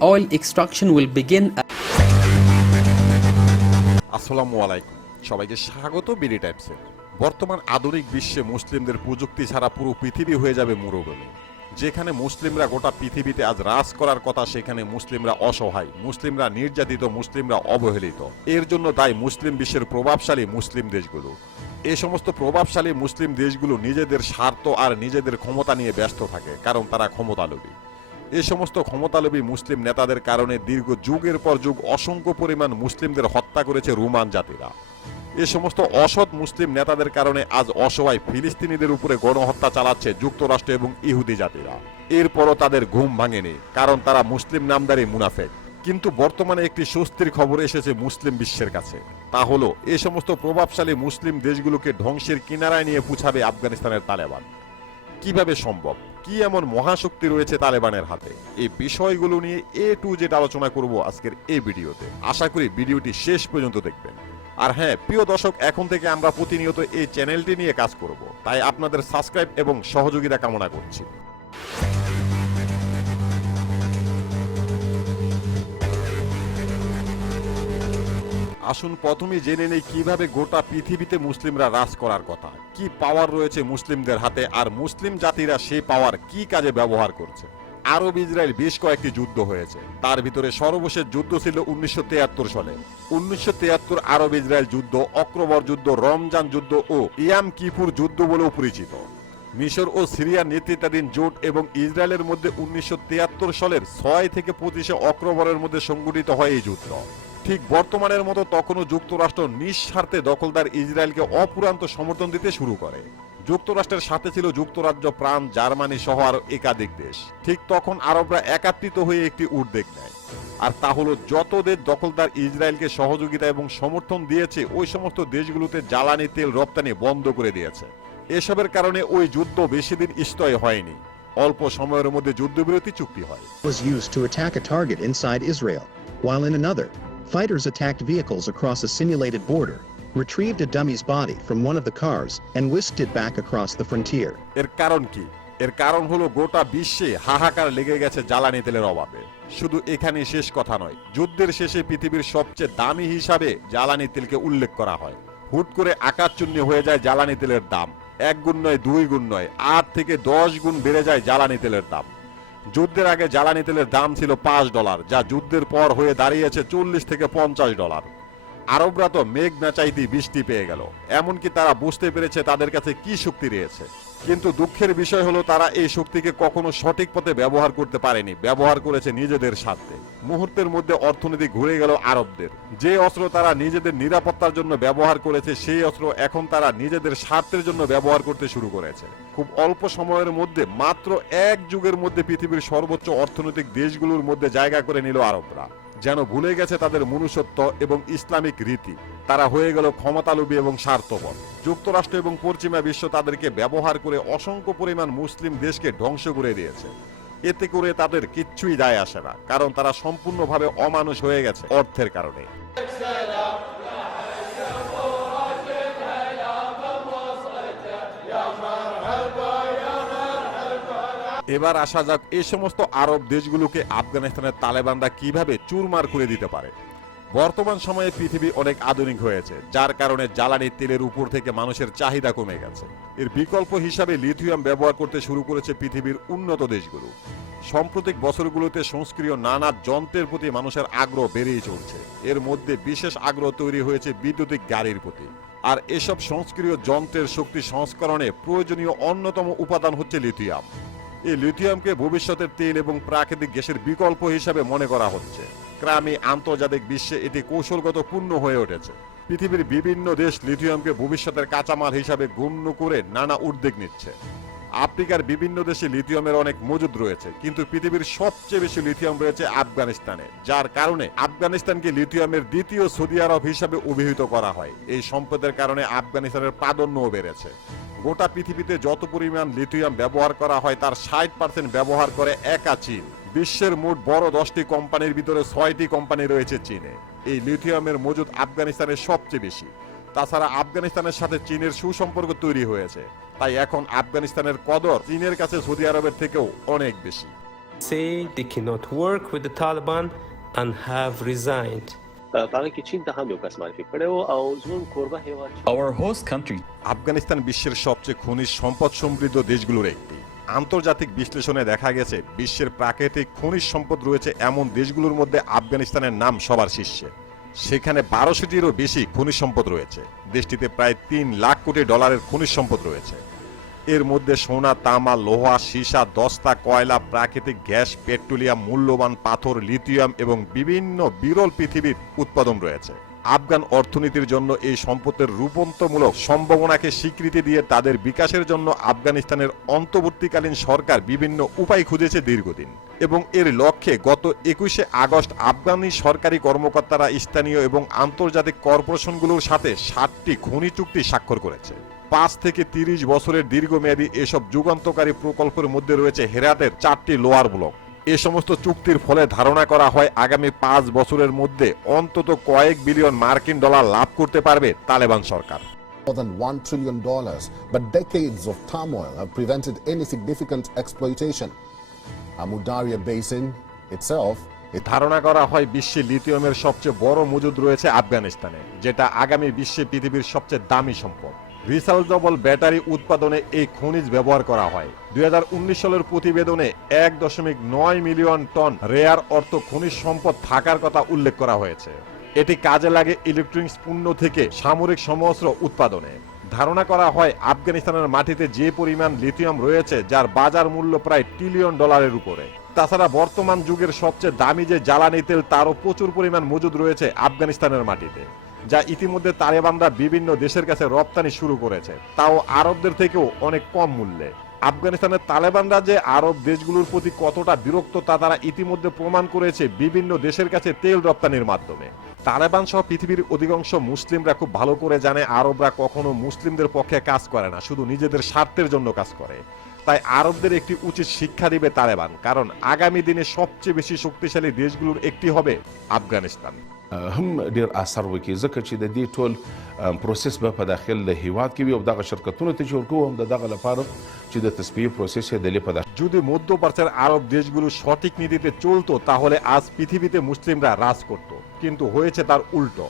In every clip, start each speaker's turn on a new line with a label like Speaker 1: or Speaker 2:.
Speaker 1: oil extraction will begin
Speaker 2: আসসালামু আলাইকুম। সবাইকে স্বাগত বিডি টাইমসে। বর্তমান আধুনিক বিশ্বে মুসলিমদের প্রযুক্তি ছাড়া পুরো পৃথিবী হয়ে যাবে মুরগলে। যেখানে মুসলিমরা গোটা পৃথিবীতে আজ রাজ করার কথা, সেখানে মুসলিমরা অসহায়, মুসলিমরা নির্যাতিত, মুসলিমরা অবহেলিত। এর জন্য দায়ী মুসলিম বিশ্বের প্রভাবশালী মুসলিম দেশগুলো। এ সমস্ত প্রভাবশালী মুসলিম দেশগুলো নিজেদের স্বার্থ আর নিজেদের ক্ষমতা নিয়ে ব্যস্ত থাকে, কারণ তারা ক্ষমতালোভী। এ সমস্ত ক্ষমতালোভী মুসলিম নেতাদের কারণে দীর্ঘ যুগের পর যুগ অসংখ্য পরিমাণ মুসলিমদের হত্যা করেছে রোমান জাতিরা। এ সমস্ত অসৎ মুসলিম নেতাদের কারণে আজ অসহায় ফিলিস্তিনিদের উপরে গণহত্যা চালাচ্ছে যুক্তরাষ্ট্র এবং ইহুদি জাতিরা। এরপরও তাদের ঘুম ভাঙেনি, কারণ তারা মুসলিম নামদারি মুনাফেক। কিন্তু বর্তমানে একটি স্বস্তির খবর এসেছে মুসলিম বিশ্বের কাছে। তা হলো, এ সমস্ত প্রভাবশালী মুসলিম দেশগুলোকে ধ্বংসের কিনারায় নিয়ে পুছাবে আফগানিস্তানের তালেবান। কীভাবে সম্ভব? কি এমন মহাশক্তি রয়েছে তালেবানের হাতে? এই বিষয়গুলো নিয়ে এ টু জেড আলোচনা করব আজকের এই ভিডিওতে। আশা করি ভিডিওটি শেষ পর্যন্ত দেখবেন। আর হ্যাঁ প্রিয় দর্শক, এখন থেকে আমরা প্রতিনিয়ত এই চ্যানেলটি নিয়ে কাজ করব। তাই আপনাদের সাবস্ক্রাইব এবং সহযোগিতা কামনা করছি। আসুন প্রথমে জেনে নেই কীভাবে গোটা পৃথিবীতে মুসলিমরা রাজ করার কথা। কি পাওয়ার রয়েছে মুসলিমদের হাতে আর মুসলিম জাতিরা সেই পাওয়ার কি কাজে ব্যবহার করছে? আরব ইসরায়েল বেশ কয়েকটি যুদ্ধ হয়েছে। তার ভিতরে সর্বশেষ যুদ্ধ ছিল উনিশশো সালে। উনিশশো আরব ইসরায়েল যুদ্ধ অক্টোবর যুদ্ধ, রমজান যুদ্ধ ও ইয়াম কিপুর যুদ্ধ বলেও পরিচিত। মিশর ও সিরিয়ার নেতৃত্বাধীন জোট এবং ইসরায়েলের মধ্যে উনিশশো তিয়াত্তর সালের ছয় থেকে পঁচিশে অক্টোবরের মধ্যে সংগঠিত হয় এই যুদ্ধ। ঠিক বর্তমানের মতো তখনও যুক্তরাষ্ট্র নিঃস্বার্থে দখলদার ইসরায়েলকে অপুরান্ত সমর্থন দিতে শুরু করে। যুক্তরাষ্ট্রের সাথে ছিল যুক্তরাজ্য প্রাণ জার্মানি সহ আরও একাধিক দেশ। ঠিক তখন আরবরা একাত্রিত হয়ে একটি উদ্বেগ নেয়। আর তা হলো যত দেশ দখলদার ইসরায়েলকে সহযোগিতা এবং সমর্থন দিয়েছে ওই সমস্ত দেশগুলোতে জ্বালানি তেল রপ্তানি বন্ধ করে দিয়েছে। এসবের কারণে ওই যুদ্ধ বেশি দিন স্থয় হয়নি। অল্প সময়ের মধ্যে যুদ্ধবিরতি চুক্তি হয়।
Speaker 3: While in another, fighters attacked vehicles across a simulated border, retrieved a dummy's body from one of the cars, and whisked it back across the frontier.
Speaker 2: এর কারণ কি? হলো গোটা বিশ্বে হাহাকার লেগে গেছে জ্বালানি তেলের অভাবে। শুধু এখানে শেষ কথা নয় যুদ্ধের শেষে পৃথিবীর সবচেয়ে দামি হিসাবে জ্বালানি তেলকে উল্লেখ করা হয়। হুট করে আকাশচূন্য হয়ে যায় জ্বালানি তেলের দাম। এক গুণ নয় দুই গুণ নয় আট থেকে দশ গুণ বেড়ে যায় জ্বালানি তেলের দাম। যুদ্ধের আগে জ্বালানি তেলের দাম ছিল পাঁচ ডলার, যা যুদ্ধের পর হয়ে দাঁড়িয়েছে চল্লিশ থেকে পঞ্চাশ ডলার। আরবরা তো মেঘ না চাইতেই বৃষ্টি পেয়ে গেল। এমনকি তারা বুঝতে পেরেছে তাদের কাছে কি শক্তি রয়েছে। কিন্তু দুঃখের বিষয় হলো তারা এই শক্তিকে কখনো সঠিক পথে ব্যবহার করতে পারেনি, ব্যবহার করেছে নিজেদের স্বার্থে। মুহূর্তের মধ্যে অর্থনীতি ঘুরে গেল আরবদের। যে অস্ত্র তারা নিজেদের নিরাপত্তার জন্য ব্যবহার করেছে, সেই অস্ত্র এখন তারা নিজেদের স্বার্থের জন্য ব্যবহার করতে শুরু করেছে। খুব অল্প সময়ের মধ্যে, মাত্র এক যুগের মধ্যে পৃথিবীর সর্বোচ্চ অর্থনৈতিক দেশগুলোর মধ্যে জায়গা করে নিল আরবরা। যেন ভুলে গেছে তাদের মনুষ্যত্ব এবং ইসলামিক রীতি। তারা হয়ে গেল ক্ষমতালোভী এবং স্বার্থপর। যুক্তরাষ্ট্র এবং পশ্চিমা বিশ্ব তাদেরকে ব্যবহার করে অসংখ্য পরিমাণ মুসলিম দেশকে ধ্বংস করে দিয়েছে। এতে করে তাদের কিচ্ছুই যায় আসে না, কারণ তারা সম্পূর্ণভাবে অমানুষ হয়ে গেছে অর্থের কারণে। এবার আসা যাক এই সমস্ত আরব দেশগুলোকে আফগানিস্তানের তালেবানরা কীভাবে চুরমার করে দিতে পারে। বর্তমান সময়ে পৃথিবী অনেক আধুনিক হয়েছে, যার কারণে জ্বালানি তেলের উপর থেকে মানুষের চাহিদা কমে গেছে। এর বিকল্প হিসাবে লিথিয়াম ব্যবহার করতে শুরু করেছে পৃথিবীর উন্নত দেশগুলো। সাম্প্রতিক বছরগুলোতে সংস্ক্রিয় নানা যন্ত্রের প্রতি মানুষের আগ্রহ বেড়েই চলছে। এর মধ্যে বিশেষ আগ্রহ তৈরি হয়েছে বৈদ্যুতিক গাড়ির প্রতি। আর এসব সংস্ক্রিয় যন্ত্রের শক্তি সংস্করণে প্রয়োজনীয় অন্যতম উপাদান হচ্ছে লিথিয়াম। এই লিথিয়ামকে ভবিষ্যতের তেল এবং প্রাকৃতিক গ্যাসের বিকল্প হিসাবে মনে করা হচ্ছে। ক্রমে আন্তর্জাতিক বিশ্বে এটি কৌশলগত পূর্ণ হয়ে উঠেছে। পৃথিবীর বিভিন্ন দেশ লিথিয়ামকে ভবিষ্যতের কাঁচামাল হিসাবে গণ্য করে নানা উদ্যোগ নিচ্ছে। আফ্রিকার বিভিন্ন দেশে লিথিয়ামের অনেক মজুদ রয়েছে, কিন্তু পৃথিবীর সবচেয়ে বেশি লিথিয়াম রয়েছে আফগানিস্তানে, যার কারণে আফগানিস্তানকে লিথিয়ামের দ্বিতীয় সৌদি আরব হিসাবে অভিহিত করা হয়। এই সম্পদের কারণে আফগানিস্তানের প্রাধান্যও বেড়েছে। গোটা পৃথিবীতে যত পরিমাণ লিথিয়াম ব্যবহার করা হয়, তার ষাট পার্সেন্ট ব্যবহার করে একা চীন। বিশ্বের মোট বড় দশটি কোম্পানির ভিতরে ছয়টি কোম্পানি রয়েছে চীনে। এই লিথিয়ামের মজুদ আফগানিস্তানের সবচেয়ে বেশি। তাছাড়া আফগানিস্তানের সাথে চীনের সুসম্পর্ক তৈরি হয়েছে। তাই এখন আফগানিস্তানের কদর চীনের কাছে সৌদি আরবের থেকেও অনেক বেশি।
Speaker 4: Say they cannot work with the Taliban and have resigned.
Speaker 2: Afghanistan বিশ্বের সবচেয়ে খনিজ সম্পদ সমৃদ্ধ দেশগুলোর একটি। আন্তর্জাতিক বিশ্লেষণে দেখা গেছে বিশ্বের প্রাকৃতিক খনিজ সম্পদ রয়েছে এমন দেশগুলোর মধ্যে আফগানিস্তানের নাম সবার শীর্ষে। সেখানে বারোশোটিরও বেশি খনিজ সম্পদ রয়েছে। দেশটিতে প্রায় তিন লাখ কোটি ডলারের খনিজ সম্পদ রয়েছে। এর মধ্যে সোনা, তামা, লোহা, সীসা, দস্তা, কয়লা, প্রাকৃতিক গ্যাস, পেট্রোলিয়াম, মূল্যবান পাথর, লিথিয়াম এবং বিভিন্ন বিরল পৃথিবীর উৎপাদন রয়েছে। আফগান অর্থনীতির জন্য এই সম্পদের রূপান্তরমূলক সম্ভাবনাকে স্বীকৃতি দিয়ে তাদের বিকাশের জন্য আফগানিস্তানের অন্তর্বর্তীকালীন সরকার বিভিন্ন উপায় খুঁজেছে দীর্ঘদিন। এবং এর লক্ষ্যে গত একুশে আগস্ট আফগানি সরকারি কর্মকর্তারা স্থানীয় এবং আন্তর্জাতিক কর্পোরেশনগুলোর সাথে ষাটটি খনি চুক্তি স্বাক্ষর করেছে। পাঁচ থেকে তিরিশ বছরের দীর্ঘমেয়াদী এসব যুগান্তকারী প্রকল্পের মধ্যে রয়েছে হেরাতের চারটি লোয়ার ব্লক। এ সমস্ত চুক্তির ফলে ধারণা করা হয় আগামী পাঁচ বছরের মধ্যে অন্তত কয়েক বিলিয়ন মার্কিন ডলার লাভ করতে পারবে তালেবান সরকার
Speaker 5: more than $1 trillion, but decades of turmoil have prevented any significant exploitation. Amu Darya Basin itself
Speaker 2: এ ধারণা করা হয় বিশ্বে লিথিয়ামের সবচেয়ে বড় মজুদ রয়েছে আফগানিস্তানে যেটা আগামী বিশ্বে পৃথিবীর সবচেয়ে দামি সম্পদ রিসার্চেবল ব্যাটারি উৎপাদনে এই খনিজ ব্যবহার করা হয়। দুই হাজার উনিশ সালের প্রতিবেদনে এক দশমিক নয় মিলিয়ন টন রেয়ার অর্থ খনিজ সম্পদ থাকার কথা উল্লেখ করা হয়েছে। এটি কাজে লাগে ইলেকট্রনিক্স পণ্য থেকে সামরিক সমস্ত্র উৎপাদনে। ধারণা করা হয়, আফগানিস্তানের মাটিতে যে পরিমাণ লিথিয়াম রয়েছে, যার বাজার মূল্য প্রায় ট্রিলিয়ন ডলারের উপরে। তাছাড়া বর্তমান যুগের সবচেয়ে দামি যে জ্বালানি তেল, তারও প্রচুর পরিমাণ মজুদ রয়েছে আফগানিস্তানের মাটিতে। যা ইতিমধ্যে তালেবানরা বিভিন্ন দেশের কাছে রপ্তানি শুরু করেছে। তাও আরবদের থেকেও অনেক কম মূল্যে। আফগানিস্তানের তালেবানরা যে আরব দেশগুলোর প্রতি কতটা বিরক্ত তা তারা ইতিমধ্যে প্রমাণ করেছে বিভিন্ন দেশের কাছে তেল রপ্তানির মাধ্যমে। তালেবান সহ পৃথিবীর অধিকাংশ মুসলিমরা খুব ভালো করে জানে, আরবরা কখনো মুসলিমদের পক্ষে কাজ করে না, শুধু নিজেদের স্বার্থের জন্য কাজ করে। তাই আরবদের একটি উচিত শিক্ষা দিবে তালেবান, কারণ আগামী দিনে সবচেয়ে বেশি শক্তিশালী দেশগুলোর একটি হবে আফগানিস্তান।
Speaker 6: هم ډیر اثر وکړي ځکه چې د دې ټول ام، پروسس به په داخل د هیواد کې وي او دغه شرکتونه ته جوړ کوو هم د دغه لپاره چې د تصفیه پروسس یې د لې په داخل
Speaker 2: যদি মধ্যপ্রাচ্যের আরব দেশগুলো সঠিক নীতিতে চলতো তাহলে আজ পৃথিবীতে মুসলিমরা রাজ করত কিন্তু হয়েছে তার উল্টো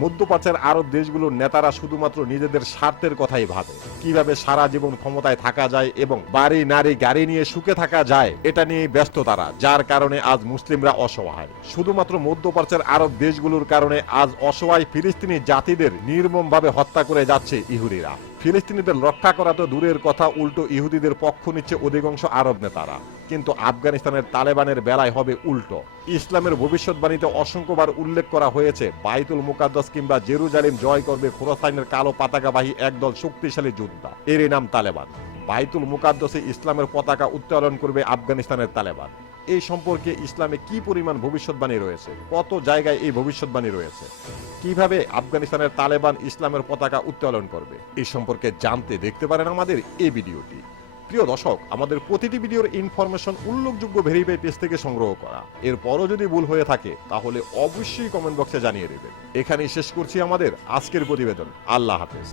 Speaker 2: মধ্যপ্রাচ্যের আরব দেশগুলোর নেতারা শুধুমাত্র নিজেদের স্বার্থের কথাই ভাবে। কীভাবে সারা জীবন ক্ষমতায় থাকা যায় এবং বাড়ি, নারী, গাড়ি নিয়ে সুখে থাকা যায়, এটা নিয়ে ব্যস্ত তারা, যার কারণে আজ মুসলিমরা অসহায়। শুধুমাত্র মধ্যপ্রাচ্যের আরব দেশগুলোর কারণে আজ অসহায় ফিলিস্তিনি জাতিদের নির্মমভাবে হত্যা করে যাচ্ছে ইহুদিরা। ফিলিস্তিনিদের রক্ষা করা তো দূরের কথা, উল্টো ইহুদিদের পক্ষ নিচ্ছে অধিকাংশ আরব নেতারা। কিন্তু আফগানিস্তানের তালেবানের বেলায় হবে উল্টো। ইসলামের ভবিষ্যৎবাণীতে অসংখ্যবার উল্লেখ করা হয়েছে, বাইতুল মুকাদ্দাস কিংবা জেরুজালিম জয় করবে খোরাসাইনের কালো পতাকাবাহী একদল শক্তিশালী যোদ্ধা। এরই নাম তালেবান। বাইতুল মুকাদ্দাসে ইসলামের পতাকা উত্তোলন করবে আফগানিস্তানের তালেবান। এই সম্পর্কে ইসলামে কি পরিমাণ ভবিষ্যৎবাণী রয়েছে? কত জায়গায় এই ভবিষ্যৎবাণী রয়েছে? কীভাবে আফগানিস্তানের তালেবান ইসলামের পতাকা উত্তোলন করবে? এই সম্পর্কে জানতে দেখতে পারেন আমাদের এই ভিডিওটি। প্রিয় দর্শক, আমাদের প্রতিটি ভিডিওর ইনফরমেশন উল্লেখযোগ্য ভেরিফাই পেজ থেকে সংগ্রহ করা। এরপরও যদি ভুল হয়ে থাকে, তাহলে অবশ্যই কমেন্ট বক্সে জানিয়ে দেবেন। এখানেই শেষ করছি আমাদের আজকের প্রতিবেদন। আল্লাহ হাফেজ।